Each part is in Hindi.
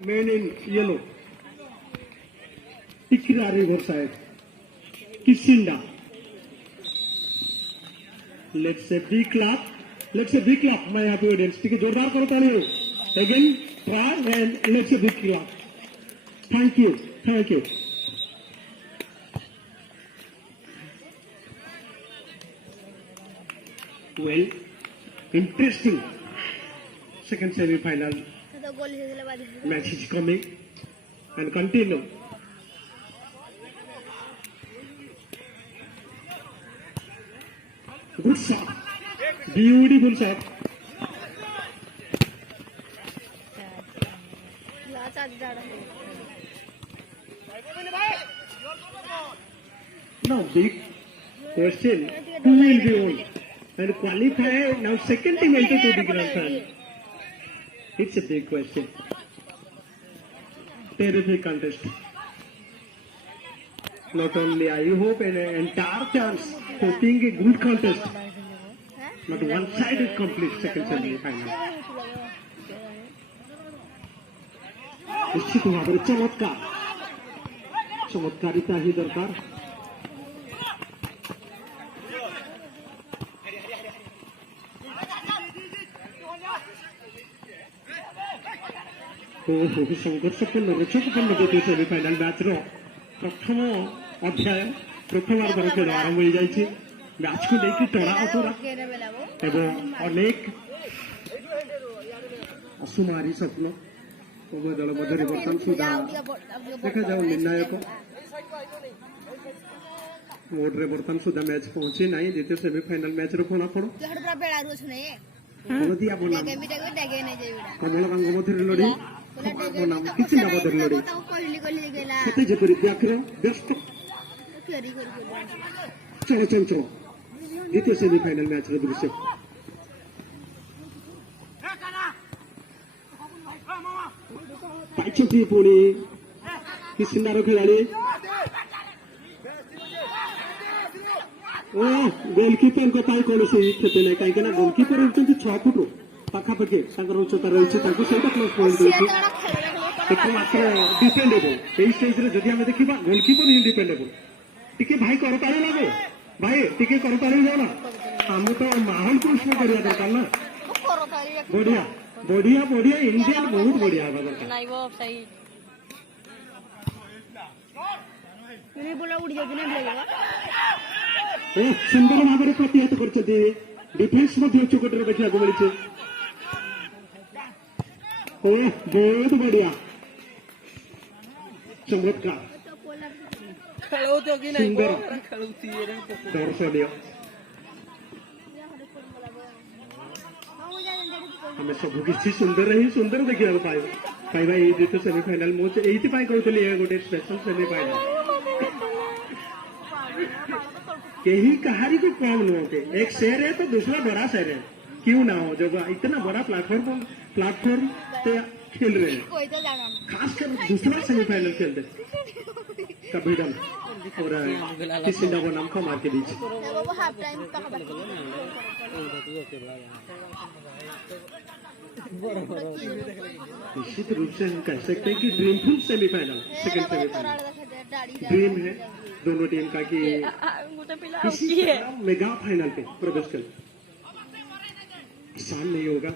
Men in yellow. Tikra Riverside. Kisinda. Let's say big clap. Let's say big clap, my happy audience. ठीक है, जोरदार करो तालियों. Again, try and let's say big clap. Thank you. Thank you. Well, interesting. Second semi-final match is coming and continue. Good shot. Beautiful shot. Now big question, who will be on and qualify now second team enter to the grand final? It's a big question. Terrific contest. Not only I hope an entire chance for being a good contest. Not one-sided complete second semi-final. निश्चित भाव चमत्कार चमत्कारिता ही दरकार संघर्षपूर्ण रोचकपूर्ण द्वितीय सेमिफाइनाल मैच प्रथम अध्याय प्रथमार्धर खेल आरंभ हो जाए मैच को लेकिन टणाटरा एवं अनेक असुमारी स्वप्न उभय दल मध्य बर्तमान सुधा देखा जाओ निर्णायक मोड्रे बर्तमान सुधा मैच पहुंची ना द्वितीय सेमिफाइनाल मैच फलाफल हलदिया बनाम कमल गंगोमथी लड़ी बनाम किसिंदा बदर लड़ी सते जेपरि व्याघ्र व्यस्त चल चंचल द्वितीय सेमिफाइनाल मैच दृश्य पाइछन्ति पुणी किसिंदार खेलाड़ी गोलकीपर को कौन क्षति ना कहीं गोलकीपर होती 6 फुट पाखापाखि उच्चता रही प्लस पॉइंट एकमात्र डिपेंडेबल स्टेज जदि आम देखा गोलकीपर ही डिपेंडेबल टी भाई करताली लगे भाई टी करताली जाओ आम तो माहौल को उसमें करवा दरकार ना बढ़िया बढ़िया बढ़िया इंडियन बहुत बढ़िया हवा दरकार सुंदर भाव प्रतिहत कर डिफेन्स चुकटे देखा मिली बहुत बढ़िया चमत्कार सुंदर दर्शनीय आम सब किसी सुंदर ही सुंदर देखा पाइबा ये द्वितीय सेमिफाइनाल मुझे ये कहते गोटे स्पेशल सेमिफाइनाल कहीं कहारी को कम नुह एक शेर है तो दूसरा बड़ा शेर है क्यों ना हो जब इतना बड़ा प्लेटफॉर्म पे खेल रहे हैं खासकर दूसरा सेमीफाइनल खेलते कबीरन और किसिंदा बनाम खमार के बीच निश्चित रूप से हम कह सकते हैं कि ड्रीमफुल सेमीफाइनल सेकंड सेमीफाइनल ड्रीम है दोनों टीम का कि किसी मेगा फाइनल पे प्रवेश कर आसान नहीं होगा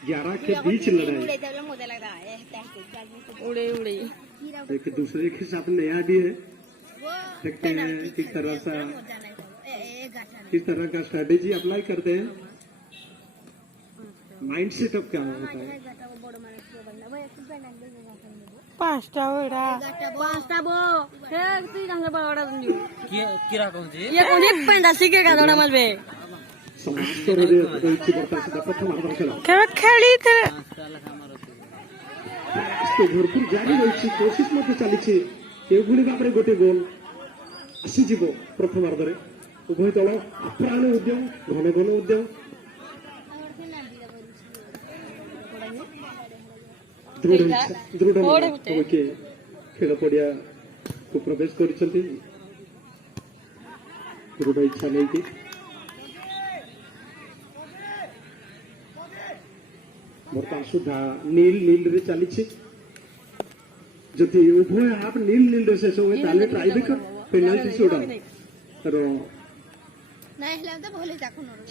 11 के बीच लड़ाई एक दूसरे के साथ नया भी है देखते हैं किस तरह का स्ट्रेटेजी अप्लाई करते हैं माइंड सेटअप क्या होता है पांचटा बो तुई रंग बड़ा दूंगी किरा कौन जी ये कौन एक पेंडा सीखे का दोड़ा मलबे समाज करे रे रोइची बर्तन से प्रथम आरंभ खेला खेली थे तो भरपूर जारी रोइची कोशिश मते चलीछि एभुली बापरे गोटे गोल आसी जीवो प्रथम आरंभरे उभय दल अप्राण उद्यम घन घन उद्यम दृढ़ खेल पड़िया को प्रवेश कर दृढ़ इच्छा नहीं बर्तमान सुधा नील नील रे चली जदि उभय हाफ नील नील रे शेष हुए ताले टाइब्रेकर पेनाल्टी शूटआउट रो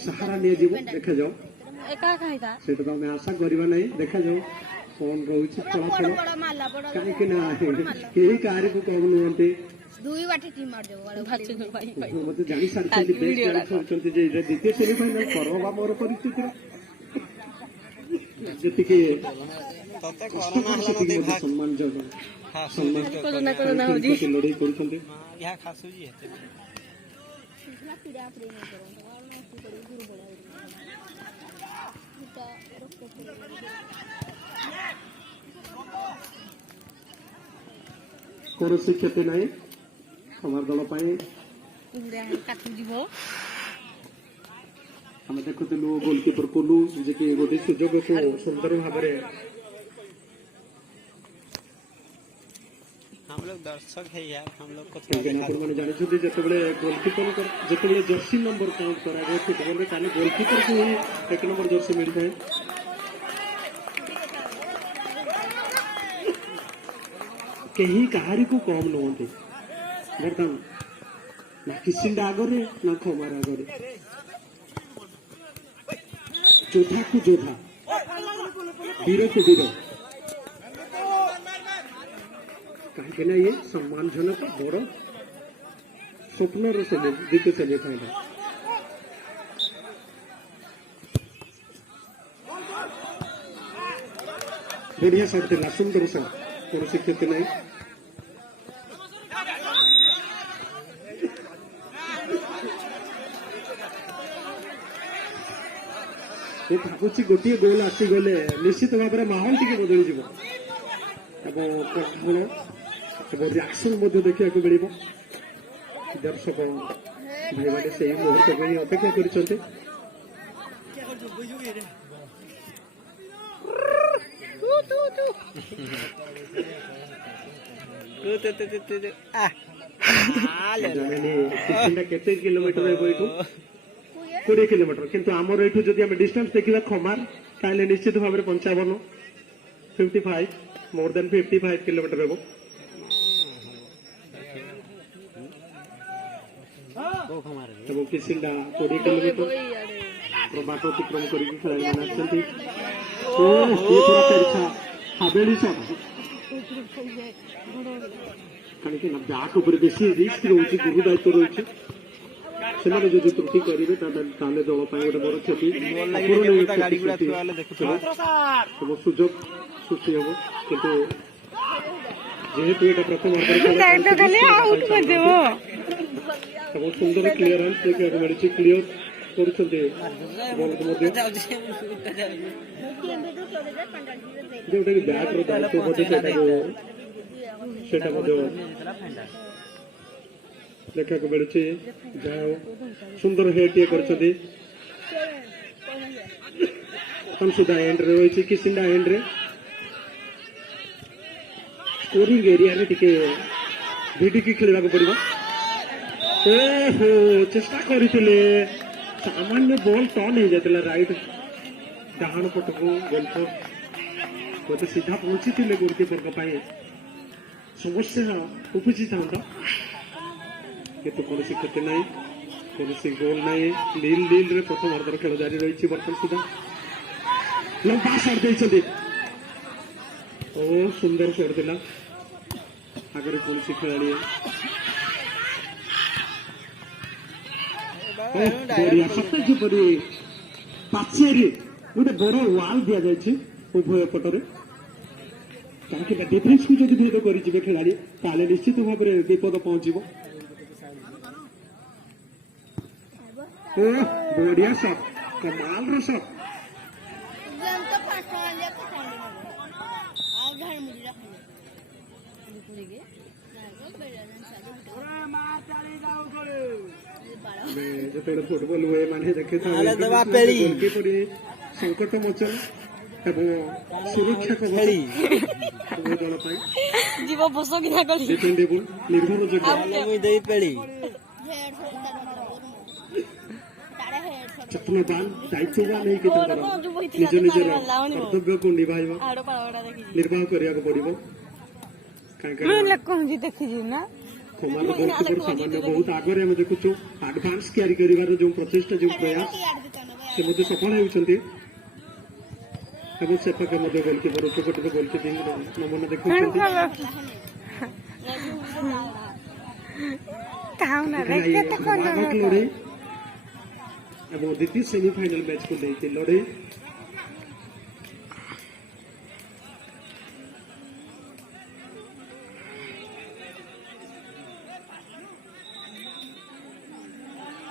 सहारा नहीं जीव देखा जाओ सेटा तो मैं आशा करबा नहीं देखा जाओ कौन रोची फलाफल कहीं ना केही कार्य को कम नुहंते दुई बाटे टीम मार देबो मते जानी सारछंती बेस्ट जानी सारछंती जे द्वितीय सेमीफाइनल करवा मोर परिस्थिति जति के सम्मान जब सम्मान लड़ाई करूछंती या खासु जी हेते कौन क्षति नहीं हमार दल आम देखुलु गोलकीपर कोलू जे कि गोटे सुजोग को सुंदर भाव हम लोग दर्शक है यार हम लोग को मैंने जानी जिते गोलकीपर जिते जर्सी नंबर काउंट करा फुटबॉल में खाली गोलकीपर को ही 1 नंबर जर्सी मिलता है कहीं कहारी को कम नुहंती बर्तमान ना किसिंडा आगरे ना खमार आगरे जोधा को जोधा वीर को वीर कहीं ये सम्मानजनक बड़ स्वप्न द्वितीय सेमीफाइनल बढ़िया शॉट थे सुंदर शॉट कौन क्षति नहीं भावुची गोटे गोल आसीगले निश्चित भाव में माहौल टी बदली रिएक्शन देखा मिल दर्शक भाई मैंने से मुहूर्त को अपेक्षा कर केते किलोमीटर 20 किलोमीटर किंतु आमर एठू जदि आम डिस्टेंस देखा खमार ताले निश्चित भाव में 55 55 मोर देन 55 किलोमीटर हे किसिंडा 20 किलोमीटर बाट अतिक्रम करके खेल हावेली कहीं बैक उपर बेसी रिस्क रोचे गुरु दायित्व रोचे से त्रुटि करेंगे दल गोटे बड़ क्षति सुजोग सृष्टि हम कितु जेहेतु ये प्रथम सुंदर क्लीयरेंस देखा मिली क्लीयर जोटा कि बैट दायित्व देखा मिलूँ जहाँ सुंदर हेड टे कर सुधा एंड रही किसिंडा एंड रे स्कोरिंग एरिया रे टिके भिडिकी खेलवा पड़ो ओहो चेष्टा करते सामान्य बॉल टर्न हो जाता राइट डाण पट को गोलकीपर बोलते सीधा पहुंची थे गोलकीपर समस्या उपजी था कितु कौन क्षति ना कौन गोल ना नील नील रे प्रथम अर्धर खेल जारी रही बर्तमान सुधा लंबा शॉट देते ओ सुंदर शॉट दिला आगे कौन खेलाड़ी सत्य पाचेरी गोटे बड़ वाल दि जाए उभय पटरे डिफेन्स को जब भेद कर खेलाड़ी ताले निश्चित भाव में विपद पहुंचब बढ़िया शॉट कमाल रो शॉट जो फुटबॉल हुए माने देखे संकट मोचन सुरक्षा दल डिपेंडेबल निर्भर जोग्य ଯତ୍ନବାନ ଦାୟିତ୍ୱବାନ ହେଇକି ତାଙ୍କର ନିଜ ନିଜର କର୍ତ୍ତବ୍ୟକୁ ନିର୍ବାହ କରିବାକୁ ପଡିବ। କାହିଁକି ଦେଖିଛି ନା ଖମାର ଗୋଲକିପର ସାମାନ୍ୟ ବହୁତ ଆଗରେ ଆମେ ଦେଖୁଛୁ ଆଡଭାନ୍ସ କ୍ୟାରି କରିବାର ଯୋଉ ପ୍ରଚେଷ୍ଟା ଯୋଉ ପ୍ରୟାସ ସେ ମଧ୍ୟ ସଫଳ ହେଉଛନ୍ତି ଏବଂ ସେପାଖେ ମଧ୍ୟ ଗୋଲକିପର ଉପକଟିତ ଗୋଲକିପିଂ ନମୁନା ଦେଖାଉଛନ୍ତି। ଲଢେଇ ଏବଂ ଦ୍ୱିତୀୟ ସେମିଫାଇନାଲ ମ୍ୟାଚକୁ ନେଇକି ଲଢେଇ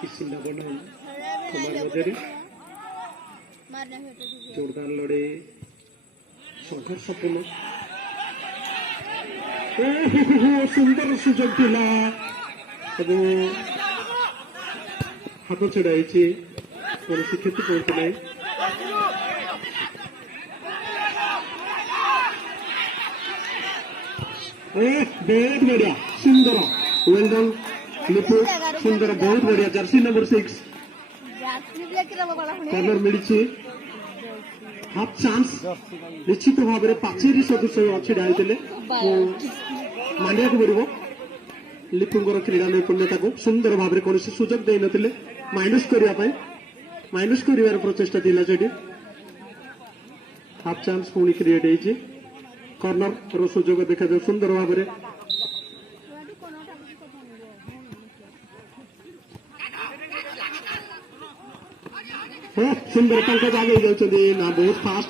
किसिंडा बनाम खमार मध्य जोरदार लड़े संघर्षपूर्ण सुंदर सुजोग थिला हाथ छड़ाई कौन क्षति पहुंच ना बहुत बढ़िया सुंदर वेल डन लिपु सुंदर बहुत बढ़िया जर्सी नंबर 6 कॉर्नर मिली हाफ चांस निश्चित भाव में पाचेरी सदस्य अच्छी डालते मानिया पड़ो लिपुंर क्रीड़ा नैपुण्यता को सुंदर भाव में कौन सुजोग दे नथिले माइनस करने माइनस कर प्रचेषा थी हाफ चांस पुणी क्रिएट होती कॉर्नर सुजोग देखा जाए सुंदर भाव में सुंदर पंकज आगे जाऊँगी ना बहुत फास्ट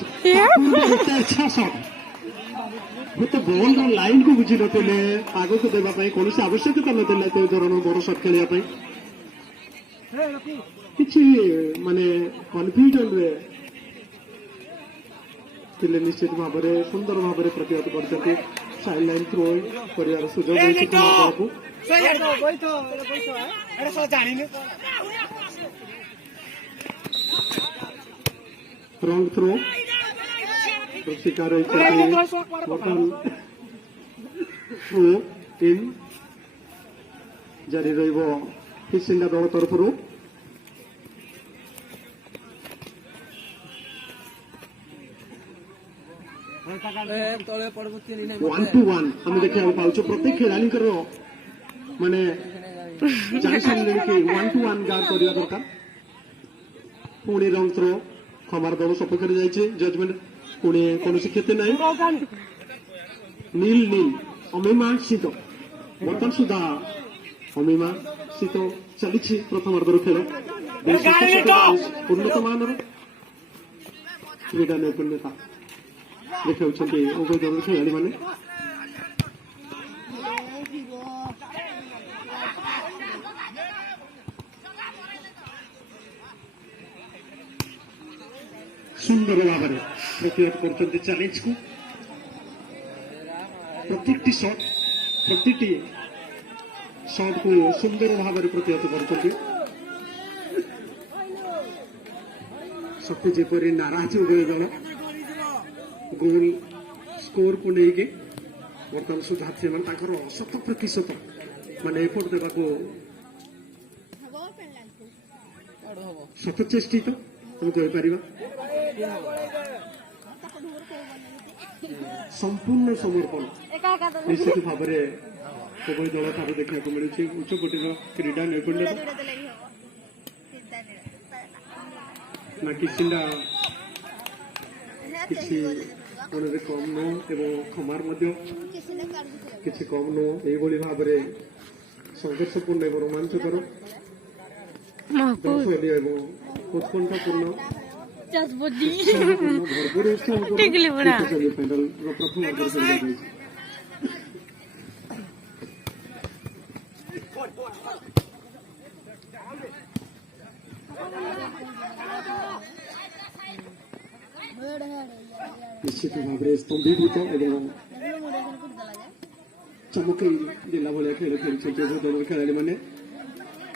अच्छा शॉट तो बॉल लाइन को बुझी नथिले आग को देवाई कौन आवश्यकता नाला तो धरण बड़ शॉट खेलने किसी माने कन्फ्यूजन रे निश्चित भाव में सुंदर भाव में प्रतिहत कर साइड लाइन थ्रो कर सुजोग रंग थ्रो शिकार थ्रो इन जारी रिसिंडा दल तरफ 1-1 आम देखा पाच प्रत्येक खेलाड़ी माने कि 1-1 गार्ड करने दरकार पुणी रंग थ्रो खमार दल सपक्ष जजमेंट पुणी कौन क्षति ना नील नील अमीमा शीत बर्तमान सुधा अमीमा शीत चली प्रथमार्धर खेल उन्नत मान क्रीड़ा नैपुण्यता देखा उभय दल खेलाड़ी मैंने सुंदर भाव में प्रतिहत कर चैलेंज को प्रत्येक शॉट को सुंदर भाव में प्रतिहत कर शक्ति जेपरी नाराज उभय दल गोल स्कोर को लेकिन बर्तमान सुधा से 100% माने एफर्ट देवा शत चेष्टित हम कहीपर संपूर्ण समर्पण निश्चित भाव में उभय दल ठार देखा मिलूँ उच्चकोटीर क्रीड़ा नैपुण्यता ना किसिंडा किसी कम नो एवं खमार किसी कम नो यही भाव में संघर्षपूर्ण एवं रोमांचकर शैली एवं उत्कंठापूर्ण भरपूर उत्साह सेमिफाइनाल प्रथम निश्चित भाव में स्तंभीभूत एवं चमकई जिला भाया खेल खेलुंट दल खेलाड़ी मैंने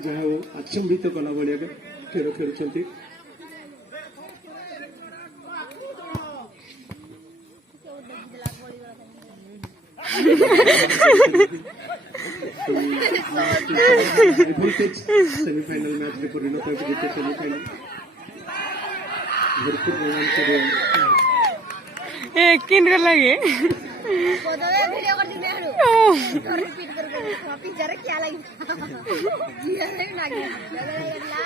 जहाँ आचंबित कला भाया खेल खेलुंट सेमिफाइनाल मैच में परिणत होती सेमिफाइनाल भरपूर रोमांचकारी किन लगे वीडियो कर दिने हरु और रिपीट कर पिक्चर क्या लगी ये लगी लगला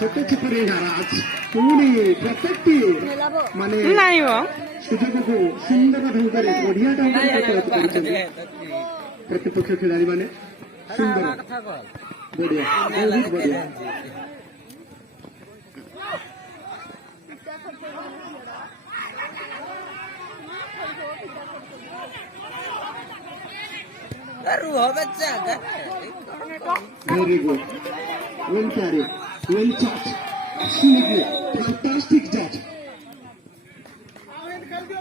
छोटे चिपरे नाराज पुणी प्रत्येकटी माने नहीं वो सुजोगको सुंदर ढंगरे बढ़िया ढंगरे प्रतिपक्ष खिलाड़ी माने सुंदर बढ़िया बहुत बढ़िया very good well carry well shot absolutely fantastic judge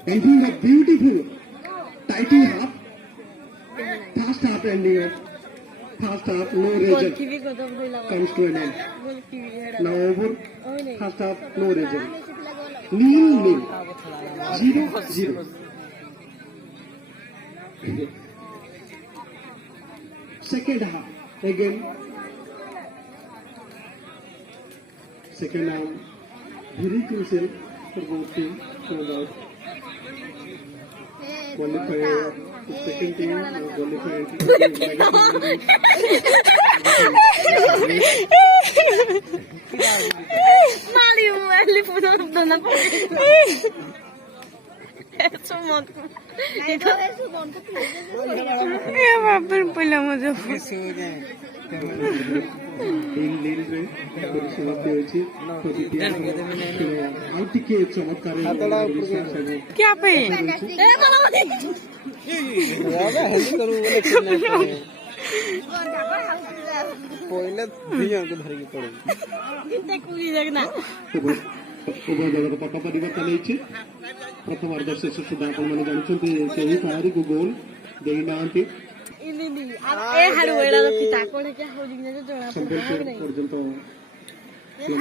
ending a beautiful tighty half fast half ending up first half no result comes to an end now over first half no result nil 0-0 second half again second half very crucial for both teams no doubt qualifier the second team qualifier Mario, ele foi dando eso monto नहीं तो ऐसे बोल तो ये बाप रे पहला मजा लीन रे समाप्ति होची ଆଉ ଟିକେ ଚମତ୍କାର क्या पे ए मला मते पहले धिया को धरिक पड़े देखुई देखना ଉଭୟ ଦଳର ପଟ ପରିବର୍ତ୍ତନ ହେଇଛି ପ୍ରଥମ ଅର୍ଦ୍ଧ ଶେଷ ସୁଦ୍ଧା ଆପଣମାନେ ଜାଣିଛନ୍ତି କେହି କାହାରିକୁ ଗୋଲ ଦେଇନାହାନ୍ତି इली ए हारू एडा पिता कोने क्या हो जिने जो जोड़ा ସମ୍ବଲପୁର ପର୍ଯ୍ୟନ୍ତ तू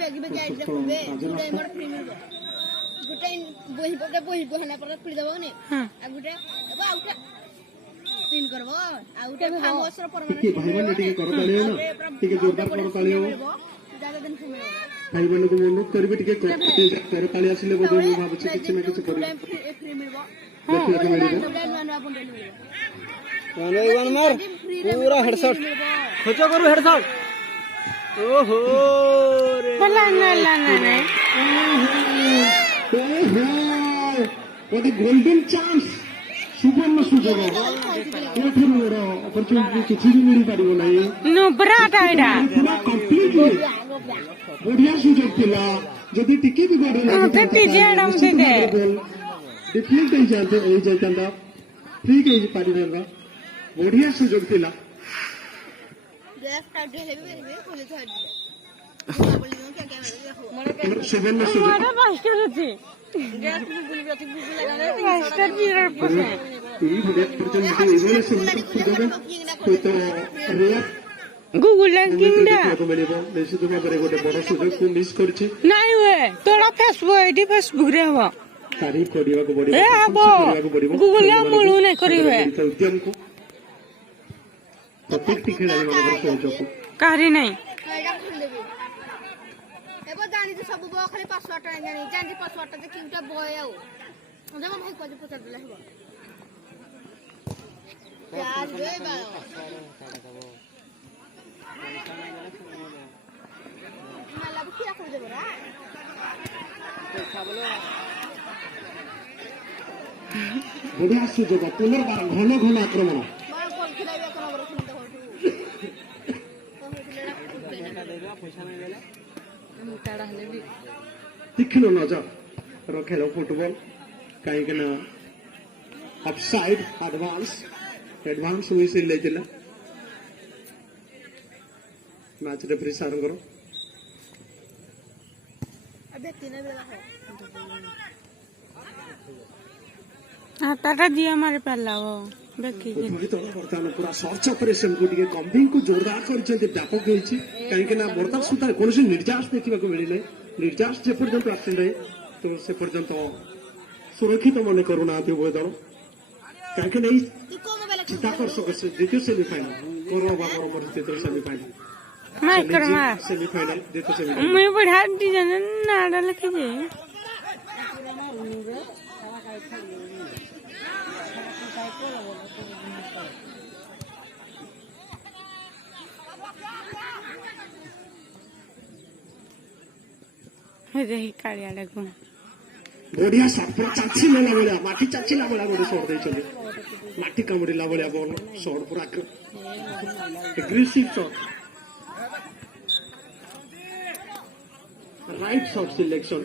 बेगी बेगी आइले खुबे गुटे मोर फ्री मिलबो गुटे बही बहना पर खुली दबो ने आ गुटे अब आउटा तीन करबो आउटा फामस रो परमानेंट ଟିକେ ଭାଇମାନେ ଟିକେ କରତାଳିଅ ନା ଟିକେ ଜୋରଦାର କରତାଳିଅ ज्यादा दिन फ्री मिलबो ଭାଇମାନଙ୍କୁ ଅନୁରୋଧ କରିବେ ଟିକେ କରତାଳି ଆସିଲେ ବୋଧେ ମୁଁ ଭାବୁଛି କିଛି ନା କିଛି କରିବେ फ्री मिलबो ଦେଖିବାକୁ ମିଳିବ गुटे नुआ बंडल मिलबो वन मार पूरा हेडशॉट खोचो करू हेडशॉट ओहो रे बला ना ला ना रे what a golden chance ସୁବର୍ଣ୍ଣ ସୁଯୋଗ ଏଠାରୁ ଅପରଚୁନିଟି କିଛି ବି ମିଳିପାରିବ ନାହିଁ नो ब्राटा एडा ପୁରା କମ୍ପ୍ଲିଟଲି ବଢିଆ ସୁଯୋଗ ଥିଲା ଯଦି ଟିକେ ବି ଗୋଡ तो टीजे एडा मुझे दे ଡିଫ୍ଲେକ୍ଟ ହେଇଯାଇଥାନ୍ତା ଠିକ ହେଇପାରିଥାନ୍ତା ବଢିଆ ସୁଯୋଗ ଥିଲା गैस काट दे हेबे हेबे खोले छाड़ दे बोली क्या क्या ଆମର ସୁବର୍ଣ୍ଣ ସୁଯୋଗ मारा मास्टर ଅଛି गैस बिल्कुल भी बिल्कुल लगाने मास्टर भी पसे ଏଇଭଳିଆ ଅପରଚୁନିଟି ଏଇଭଳିଆ ସୁଯୋଗ ହୁଏତ ରେୟାର गूगल रैंकिंग दा ଦେଖିବାକୁ ମିଳିବ ନିଶ୍ଚିତ ଭାବରେ ଗୋଟେ ବଡ ସୁଯୋଗକୁ ମିସ୍ କରିଛି ନାଇଁ ହୁଏ ତୋରା ଫେସବୁକ ଏଇଠି ଫେସବୁକ ରେ ହବ ତାରିଫ କରିବାକୁ ପଡିବ ଏ ହବ କରିବାକୁ ପଡିବ ଗୁଗଲ ରେ ମୁଳୁ ନାଇଁ କରିବେ ଉଦ୍ୟମକୁ ପ୍ରତ୍ୟେକଟି ଖେଳାଳିମାନଙ୍କର ସହଯୋଗ କାହାରି ନାଇଁ ଏଇଟା ଖୋଲି ଦେବି ଏବେ ଜାଣିଛି ସବୁ ବୟ ଖାଲି ପାସୱାର୍ଡ ଟା ଜାଣି ଜାଣିଛି ପାସୱାର୍ଡ ଟା ଦେଖିଟା ବୟ ଆଉ ଦେବ ଭାଇ କୁଆଡେ ପଚାର ଦେଲେ ହେବ ପ୍ୟାଜ ରେ ବାଳ ନାଲା ବୁକିଆ କରି ଦେବ ରା ବଢିଆ ସୁଯୋଗ ପୁନର୍ବାର ଘନ ଘନ ଆକ୍ରମଣ ବାଳ କଲ ଖିଲାଇ ଏକ ନମ୍ବର ଖୁଲତେ ହଟୁ ତୀକ୍ଷ୍ଣ ନଜର ଖେଳ ଫୁଟବଲ କାହିଁକି ନା ଅଫସାଇଡ୍ ଆଡଭାନ୍ସ ହୁଇସିଲ ଦେଇଥିଲା ମ୍ୟାଚ୍ ରେଫରି ସାରଙ୍କର अबे तीन बेला है ହାତଟା ଦିଅ ମାରି ପାରିଲା ଓ ଦେଖିକି ଉଭୟ ଦଳ ବର୍ତ୍ତମାନ ପୁରା ସର୍ଚ୍ଚ ଅପରେସନକୁ ଟିକେ କମ୍ବିଂକୁ ଜୋରଦାର କରିଛନ୍ତି ବ୍ୟାପକ ହେଇଛି କାହିଁକି ନା ବର୍ତ୍ତମାନ ସୁଦ୍ଧା କୌଣସି ନିର୍ଯାସ ଦେଖିବାକୁ ମିଳିନାହିଁ ନିର୍ଯାସ ଯେପର୍ଯ୍ୟନ୍ତ ଆସିନାହିଁ ତ ସେ ପର୍ଯ୍ୟନ୍ତ ସୁରକ୍ଷିତ ମନେ କରୁନାହାନ୍ତି ଉଭୟ ଦଳ କାହିଁକି ନା ଏଇ तू को मोबाइल ଚିତ୍ତାକର୍ଷକ ଦ୍ୱିତୀୟ ସେମିଫାଇନାଲ କର ବାବର ପରିସ୍ଥିତିର ସେମିଫାଇନାଲ मैं करमा ସେମିଫାଇନାଲ ଦ୍ୱିତୀୟ ସେମିଫାଇନାଲ मैं बढ़ा डिजाइन नाड़ा लिखे जे रही कालिया लगू ବଢିଆ ସଟ୍ ପୁରା ଚାଞ୍ଚି ନେଲା ଭଳିଆ ମାଟି ଚାଞ୍ଚିଲା ଭଳିଆ ଗୋଟେ ସଟ୍ ଦେଇଛନ୍ତି ମାଟି କାମୁଡ଼ିଲା ଭଳିଆ ବଲ୍ ସଟ୍ ପୁରା aggressive shot right shot selection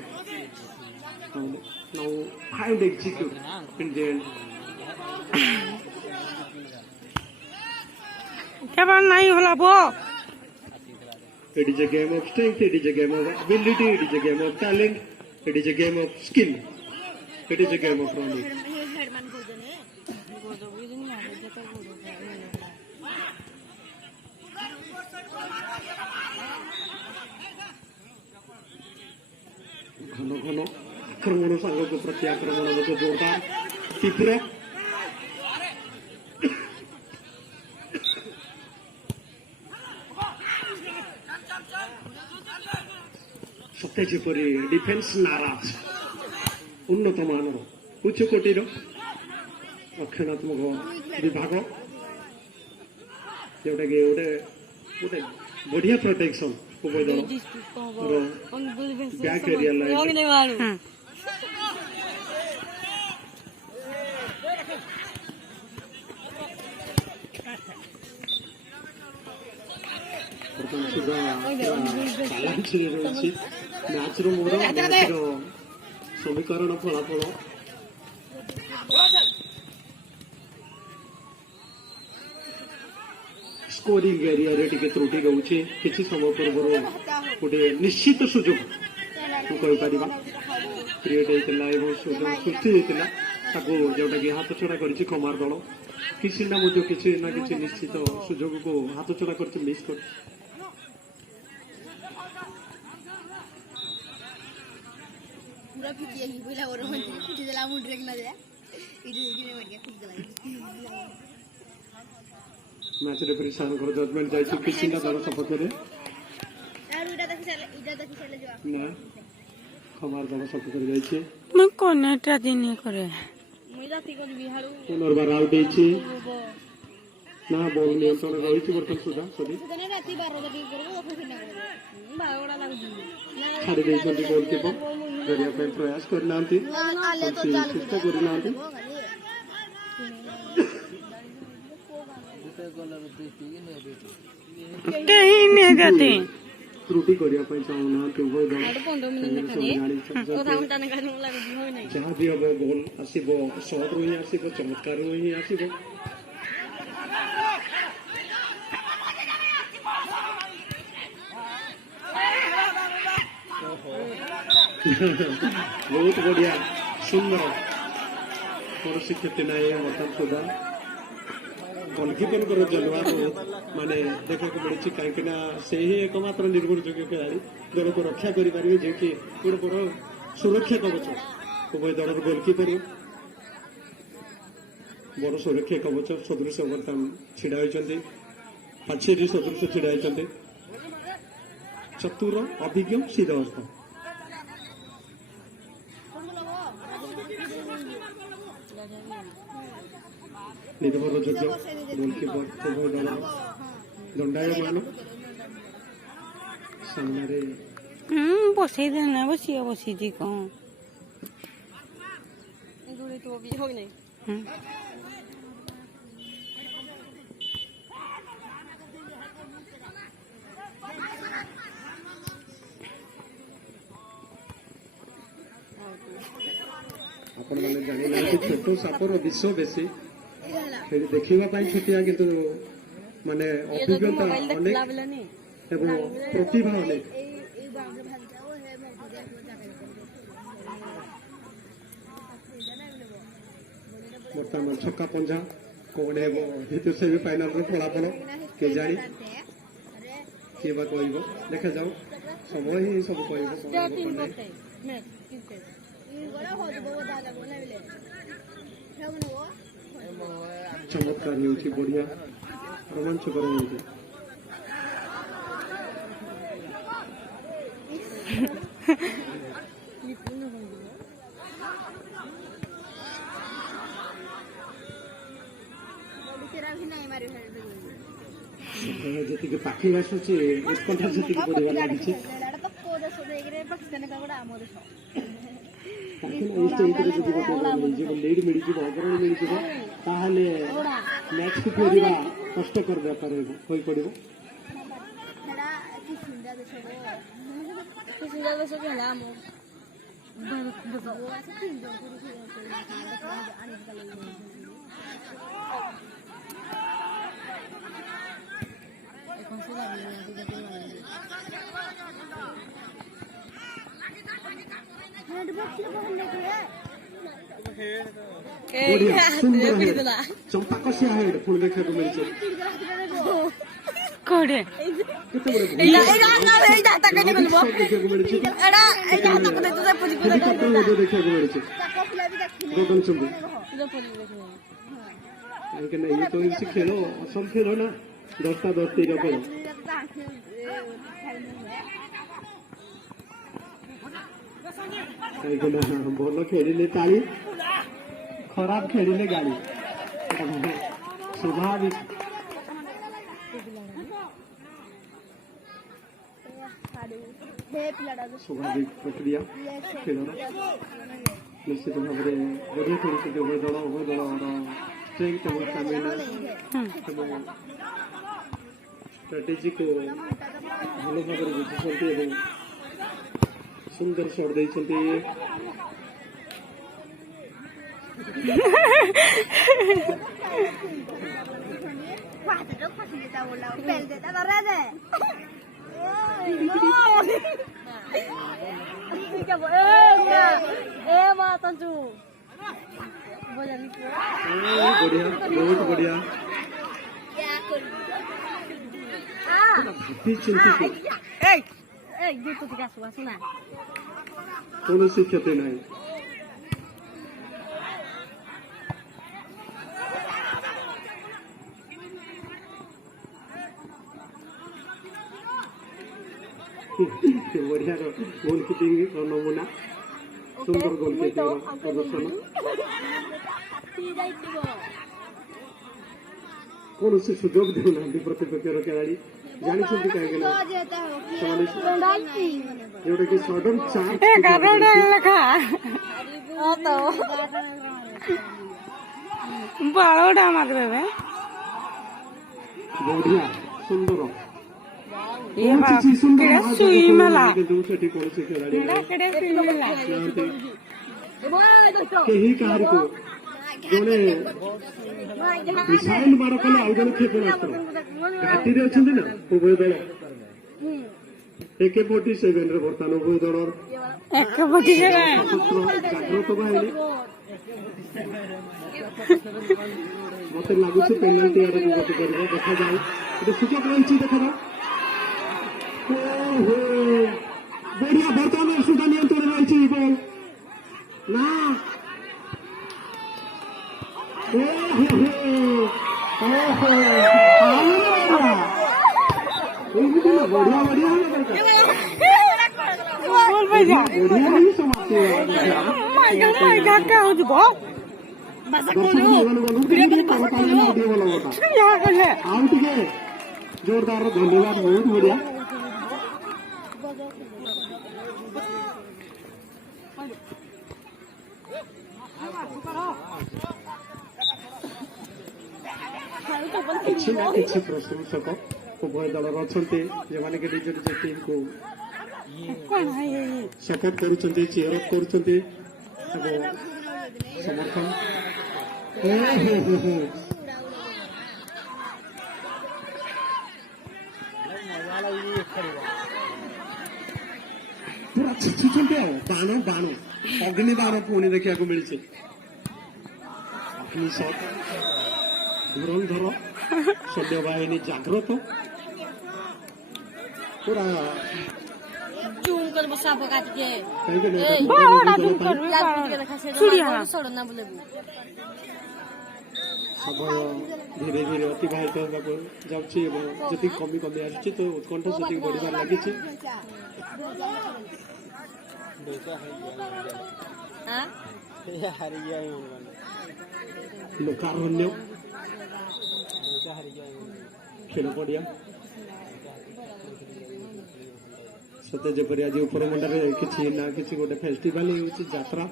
now hand execute in the end क्या बात नहीं होला बो it is a game of strength it is a game of ability it is a game of talent it is a game of skill it is a game of running headman को देने घन घन आक्रमण सांग को प्रति आक्रमण होते जोरदार तीव्र सत्य जेपरी डिफेन्स नाराज उन्नत मानर उच्च कोटीर रक्षणात्मक विभाग जोटा कि गोटे गोटे बढ़िया प्रोटेक्शन उभय दल बैक एरिया लाइन ବର୍ତ୍ତମାନ ସୁଦ୍ଧା ବାଲାନ୍ସରେ ରହିଛି ମ୍ୟାଚର ମୋର ମ୍ୟାଚର ସମୀକରଣ ଫଳାଫଳ ସ୍କୋରିଂ ଏରିଆରେ ଟିକେ ତ୍ରୁଟି ରହୁଛି କିଛି ସମୟ ପୂର୍ବରୁ ଗୋଟେ ନିଶ୍ଚିତ ସୁଯୋଗ ମୁଁ କହିପାରିବା କ୍ରିଏଟ୍ ହେଇଥିଲା ଏବଂ ସୁଯୋଗ ସୃଷ୍ଟି ହେଇଥିଲା ତାକୁ ଯୋଉଟାକି ହାତଛଡ଼ା କରିଛି କମାର ଦଳ କିଛି ନା ମଧ୍ୟ କିଛି ନା କିଛି ନିଶ୍ଚିତ ସୁଯୋଗକୁ ହାତଛଡ଼ା କରିଛି ମିସ୍ କରିଛି पूरा फिटी है बोला और मन फिटी देला मुंड रेक ना दे इडी इडी मर गया खुद देला मैच रेफरी सानकर जजमेंट जाइछि किसिना दल सपक्षरे यार इडा देखि चले जो ना खमार दल सपक्षरे जाइछि मैं कोनेटा दिने करे मुई राती को बिहारू पुनर्बार आउट ହେଇଛି ना बॉल नियंत्रण रहिछि वर्तन सुधा सदी सुदने राती 12 बजे करो फिर फिर ना करो 12 लागु छाड़ी ଦେଇଛନ୍ତି गोलकीपर କରିବା ପାଇଁ ପ୍ରୟାସ କରିନାହାନ୍ତି आले तो चाल ଚେଷ୍ଟା କରିନାହାନ୍ତି कहीं नहीं जाते त्रुटि କରିବା ପାଇଁ ଚାହୁଁନାହାନ୍ତି ଉଭୟ ଦଳ 15 मिनिट खाली कथा उंटाने का लागु हो नहीं ଯାହା ବି ହବ ଗୋଲ ଆସିବ ସଟରୁ ହିଁ ଆସିବ ଚମତ୍କାରରୁ ହିଁ ଆସିବ बहुत बढ़िया सुंदर परिस्थिति नहीं वर्तमान सुधा गोलकीपर जलवा माने देखा मिली कहीं से ही एकमात्र निर्भरयोग्य खेलाड़ी दल को रक्षा करेंगे जे कि गोटे बड़ सुरक्षा कवच उभय दल गोलकीपर बड़ सुरक्षा कवच सदृश बर्तमान छिड़ा होती पाछेरी सदृश छिड़ा होती चतुर अभिज्ञ सिद्धहस्त निर्भरयोग्य गोलकीपर उभय दल दंडायमान सामने बसई देना बसिया बसी जी कौन दूरी तो भी हो नहीं आपण मैंने जानी छोट सापर विष बेसी देखा छुटिया किंतु माने अभिज्ञता अनेक एवं प्रतिभा अनेक बर्तमान छक्का पंजा कौन है द्वितीय सेमिफाइनाल फलाफल के जानी किए कह देखा जाओ समय ही सब कह ଚମତ୍କାର ହେଉଛି, ବଢିଆ ରୋମାଞ୍ଚକର ହେଉଛି। ଯେତିକି ପାଖେଇ ଆସୁଛି ଉତ୍କଣ୍ଠା ସେତିକି ବଢିବା ଲାଗିଛି। ଏଇ ଷ୍ଟେଜରେ ଯଦି ଗୋଟେ ମିଳିଯିବ, ଲିଡ୍ ମିଳିଯିବ, ଅଗ୍ରଣୀ ମିଳିଯିବ, ତାହେଲେ ମ୍ୟାଚକୁ ଫେରିବା କଷ୍ଟକର ବ୍ୟାପାର ହୋଇପଡ଼ିବ। ବଢିଆ ସୁନ୍ଦର ହେଡ୍, ଚମ୍ପା କଷିଆ ହେଡ୍ ପୁଣି ଦେଖିବାକୁ ମିଳିଛି। କୋଉଠି କେତେବେଳେ ଦେଖିବାକୁ ମିଳିଛି, ହେଲିକପ୍ଟର ମଧ୍ୟ ଦେଖିବାକୁ ମିଳିଛି। ଗଗନ ଚୁମ୍ବୀ, କାହିଁକିନା ଇଏ ତ ହେଉଛି ଖେଳ, ଅସଲ ଖେଳ ନା, ଦଶଟା ଦଶଟିର ଖେଳ। କାହିଁକିନା ଭଲ ଖେଳିଲେ ତାଳି, ଖରାପ ଖେଳିଲେ ଗାଳି, ସ୍ୱାଭାବିକ। ସ୍ୱାଭାବିକ ପ୍ରକ୍ରିୟା ଖେଳର। ନିଶ୍ଚିତ ଭାବରେ ବଢ଼ିଆ ଖେଳିଛନ୍ତି ଉଭୟ ଦଳ। ଉଭୟ ଦଳର ଷ୍ଟ୍ରେଙ୍ଗଥ ଏବଂ ଷ୍ଟାମିନା ଏବଂ ଷ୍ଟ୍ରାଟେଜିକୁ ଭଲ ଭାବରେ ବୁଝିଛନ୍ତି ଏବଂ ସୁନ୍ଦର ସଟ୍ ଦେଇଛନ୍ତି। बढ़िया, बहुत बढ़िया। भाभी चिंतित कौन सी क्षति नहीं। बढ़िया गोल कीपिंग नमूना, सुंदर गोल कीपिंग प्रदर्शन। कौन से सुजोग देना प्रतिपक्षर खेलाड़ी जानी कहीं जोटा कि सडन चार्ज बढ़िया सुंदर कहीं को जोने मिसाइल मार कले आउ जन क्षेपणास्त्र घाटी अच्छा ना उभय दल AK-47 बर्तमान उभय दल जागृत बाहर मत लगुच पेनाल्टी आड़ गति कर देखा जाए सुजोग रही देखा बढ़िया बर्तमान सुधा नियंत्रण रही बल ना बढ़िया बढ़िया जोरदार धन्यवाद बहुत बढ़िया किसी ना किसी प्रशंसक उभय दल अच्छा जो निज निज टीम को सपोर्ट कर चीयर अप कर समर्थन पूरा छिचुंटे बाण बाण अग्नि बाण पुणी देखा मिली अग्नि शॉट धुरंधर सैन्य बाहिनी जागृत पूरा जूम कर बसा पका के ସମୟ ଧୀରେ ଧୀରେ ଅତିବାହିତ ହେବାକୁ ଯାଉଛି ଏବଂ ଯେତିକି କମି କମି ଆସୁଛି ତ ଉତ୍କଣ୍ଠା ସେତିକି ବଢିବାରେ ଲାଗିଛି। हारी गया ଲୋକାରଣ୍ୟ ଖେଳ ପଡିଆ ସତେ ଯେପରି ଆଜି ଉପରମୁଣ୍ଡରେ କିଛି ନା କିଛି ଗୋଟେ ଫେଷ୍ଟିଭାଲ ହେଉଛି, ଯାତ୍ରା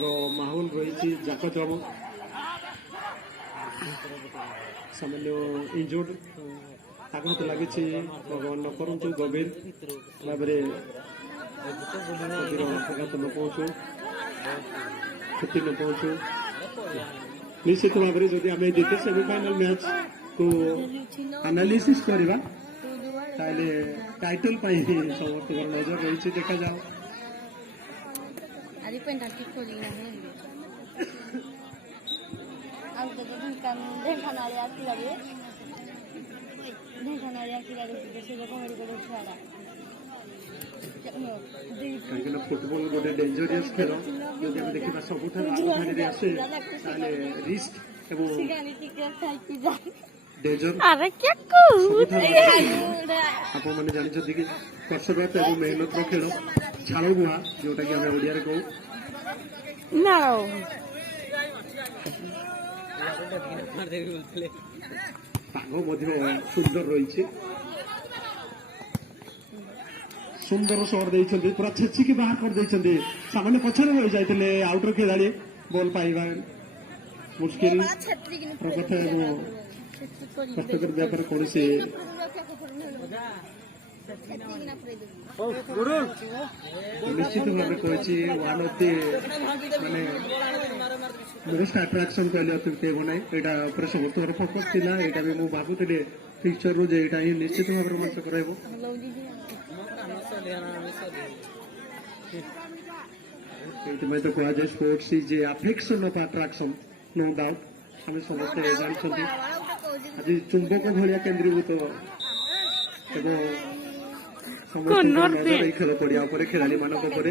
ର ମାହୋଲ ରହିଛି, ଜାକଜମ। ସାମାନ୍ୟ ଇଞ୍ଜୁର୍ଡ ଆଘାତ ଲାଗିଛି, ଭଗବାନ ନ କରନ୍ତୁ ଗଭୀର ଭାବରେ ଆଘାତ ନ ପହଞ୍ଚୁ, କ୍ଷତି ନ ପହଞ୍ଚୁ। ନିଶ୍ଚିତ ଭାବରେ ଯଦି ଆମେ ଦ୍ୱିତୀୟ ସେମିଫାଇନାଲ ମ୍ୟାଚ କୁ ଆନାଲିସିସ୍ କରିବା ତାହେଲେ ଟାଇଟଲ ପାଇଁ ସମସ୍ତଙ୍କର ନଜର ରହିଛି, ଦେଖାଯାଉ। ଆଜି ପେଣ୍ଟାଲ୍ଟି ଖୋଲି ନାହିଁ ଆଉ କେତେ ଢେଙ୍କାନାଳି ଆସିଲାରେ ସେ ଲୋକ ମରି ଗଲେ ଛୁଆଟା କାହିଁକିନା ଫୁଟବଲ ଗୋଟେ ଡେଞ୍ଜରିୟସ୍ ଖେଳ। ଯଦି ଆମେ ଦେଖିବା ସବୁଠାରୁ ଆଗଧାଡ଼ିରେ ଆସେ ତାହେଲେ ରିସ୍କ ଏବଂ ଡେଞ୍ଜର ଆପଣମାନେ ଜାଣିଛନ୍ତି କି କସରତ ଏବଂ ମେହନତର ଖେଳ, ଝାଳ ବୁହା ଯୋଉଟା କି ଆମେ ଓଡିଆରେ କହୁ। ପାଗ ମଧ୍ୟ ସୁନ୍ଦର ରହିଛି, ସୁନ୍ଦର ସହର ଦେଇଛନ୍ତି, ପୁରା ଛେଚିକି ବାହାର କରିଦେଇଛନ୍ତି। ସାମାନ୍ୟ ପଛରେ ରହି ଯାଇଥିଲେ ଆଉଟର ଖେଳାଳି, ବଲ୍ ପାଇବା ମୁସ୍କିଲ କଥା ଏବଂ କଷ୍ଟକର ବ୍ୟାପାର କୌଣସି ନିଶ୍ଚିତ ଭାବରେ କହିଛି ୱାନ୍ ଅଫ୍ ଦି ମାନେ ମୋଷ୍ଟ ଆଟ୍ରାକ୍ସନ କହିଲେ ଅତ୍ୟୁକ୍ତି ହେବ ନାହିଁ। ଏଇଟା ଉପରେ ସମସ୍ତଙ୍କର ଫୋକସ ଥିଲା, ଏଇଟା ବି ମୁଁ ଭାବୁଥିଲି ପିକ୍ଚରରୁ ଯେ ଏଇଟା ହିଁ ନିଶ୍ଚିତ ଭାବରେ ରୋମାଞ୍ଚକ ରହିବ। ଏଇଥିପାଇଁ ତ କୁହାଯାଏ sports is a affection of attraction, no doubt. ଆମେ ସମସ୍ତେ ଜାଣିଛନ୍ତି ଆଜି ଚୁମ୍ବକ ଭଳିଆ କେନ୍ଦ୍ରୀଭୂତ ଏବଂ ସମସ୍ତଙ୍କର ନଜର ଏଇ ଖେଳ ପଡିଆ ଉପରେ, ଖେଳାଳି ମାନଙ୍କ ଉପରେ,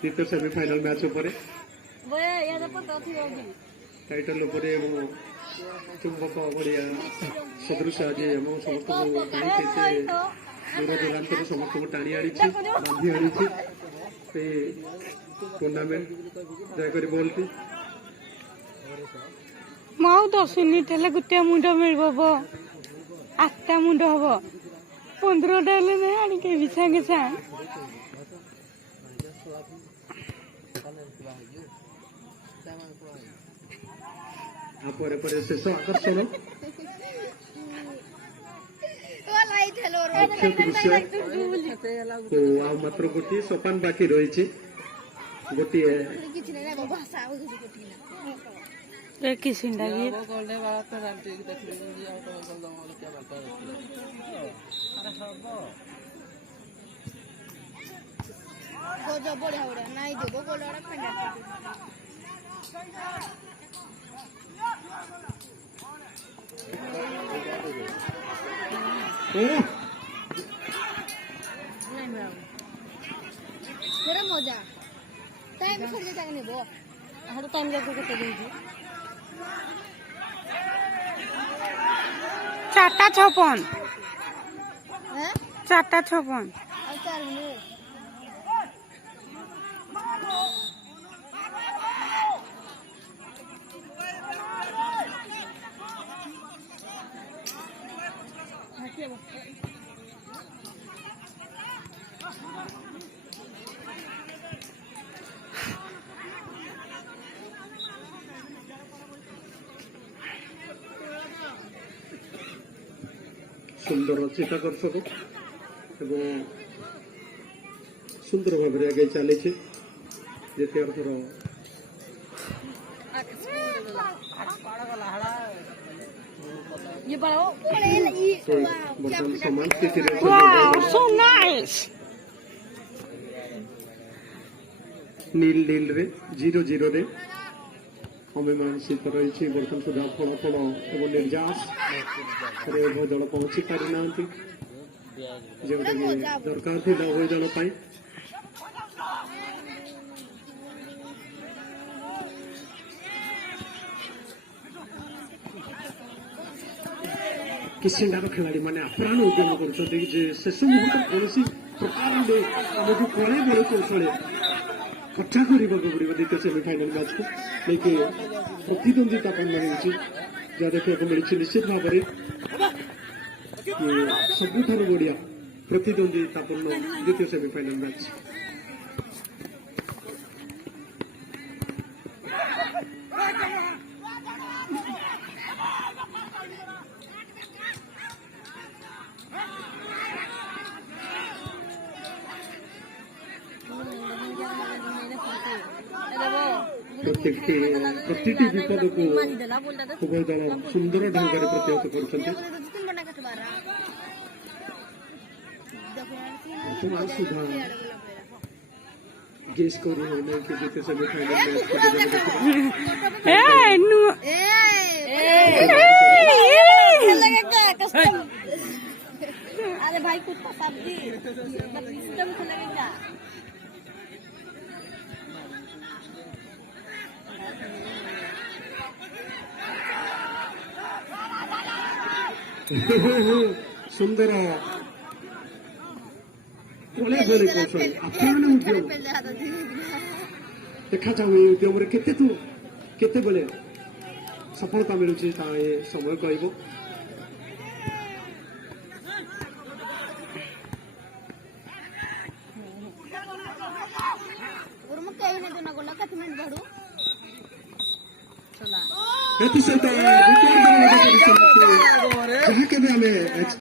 ଦ୍ୱିତୀୟ ସେମିଫାଇନାଲ ମ୍ୟାଚ ଉପରେ, ଟାଇଟଲ ଉପରେ ଏବଂ ଚୁମ୍ବକ ଭଳିଆ ସଦୃଶ ଆଜି ଏବଂ ସମସ୍ତଙ୍କୁ ଟାଣିଛି, ସେ ଦୂର ଦୂରାନ୍ତରୁ ସମସ୍ତଙ୍କୁ ଟାଣି ଆଣିଛି, ବାନ୍ଧି ଆଣିଛି ସେ ଟୁର୍ଣ୍ଣାମେଣ୍ଟ। ଦୟାକରି ବଲ୍ଟି ଆଉ 10 ମିନିଟ୍ ହେଲେ ଗୋଟିଏ ମୁଣ୍ଡ ମିଳିବ, 8ଟା ମୁଣ୍ଡ ହବ, 15ଟା ହେଲେ ନାଇଁ ଆଣିକି ସାଙ୍ଗେ ସାଙ୍ଗେ ପରେ ପରେ ଶେଷ ଆକର୍ଷଣ ମୁଖ୍ୟ ଦୃଶ୍ୟ ଆଉ ମାତ୍ର ଗୋଟିଏ ସୋପାନ ବାକି ରହିଛି। ଗୋଟିଏ किसिंडा ये ବଢିଆ ବଢିଆ ନାଇଁ ଦେବ ଗୋଲ ମଜା ଟାଇମ ସରିଲେ ତାକୁ ନେବ ଟାଇମ ଯାକ କେତେ ଦେଇଛି 4:56 হ্যাঁ 4:56 আর 4 মিনিট ସୁନ୍ଦର ଚିତ୍ତାକର୍ଷକ ଏବଂ ସୁନ୍ଦର ଭାବରେ ଆଗେଇ ଚାଲିଛି। ଦ୍ୱିତୀୟ ଥର ବର୍ତ୍ତମାନ ସମାନ ସ୍ଥିତିରେ ନୀଲ ନୀଲରେ 0-0ରେ ଅମୀମାଂସିତ ରହିଛି। ବର୍ତ୍ତମାନ ସୁଦ୍ଧା ଫଳ ଏବଂ ନିର୍ଯାସରେ ଉଭୟ ଦଳ ପହଞ୍ଚି ପାରିନାହାନ୍ତି, ଯେଉଁଟାକି ଦରକାର ଥିଲା ଉଭୟ ଦଳ ପାଇଁ। କିଛିଟାର ଖେଳାଳି ମାନେ ଆପ୍ରାଣ ଉଦ୍ୟମ କରୁଛନ୍ତି ଯେ ଶେଷ ମୁହୂର୍ତ୍ତ କୌଣସି ପ୍ରକାରରେ ଆମକୁ କଳେ ବଳେ କୌଶଳେ କଠା କରିବାକୁ ପଡ଼ିବ ଦ୍ୱିତୀୟ ସେମିଫାଇନାଲ ମ୍ୟାଚକୁ ନେଇକି ପ୍ରତିଦ୍ୱନ୍ଦିତାପୂର୍ଣ୍ଣ ହେଉଛି ଯାହା ଦେଖିବାକୁ ମିଳିଛି ନିଶ୍ଚିତ ଭାବରେ ସବୁଠାରୁ ବଢିଆ ପ୍ରତିଦ୍ୱନ୍ଦିତାପୂର୍ଣ୍ଣ ଦ୍ୱିତୀୟ ସେମିଫାଇନାଲ ମ୍ୟାଚ୍। ପ୍ରତିଟି ବିପଦକୁ ଉଭୟ ଦଳ ସୁନ୍ଦର ଢଙ୍ଗରେ ପ୍ରତିହତ କରୁଛନ୍ତି। ବର୍ତ୍ତମାନ ସୁଦ୍ଧା ଗେସ୍ କରି ହେଉନି କି ଦ୍ୱିତୀୟ ସେମିଫାଇନାଲ अरे भाई कुछ पता भी सिस्टम खुलेगा ସୁନ୍ଦର କଳେ ବଳେ କୌଶଳ ଆପ୍ରାଣ ଉଦ୍ୟମ ଦେଖାଯାଉ ଏ ଉଦ୍ୟମରେ କେତେବେଳେ ସଫଳତା ମିଳୁଛି ତାହା ଏ ସମୟ କହିବ। ଏଥିସହିତ ଯାହା କେବେ ଆମେ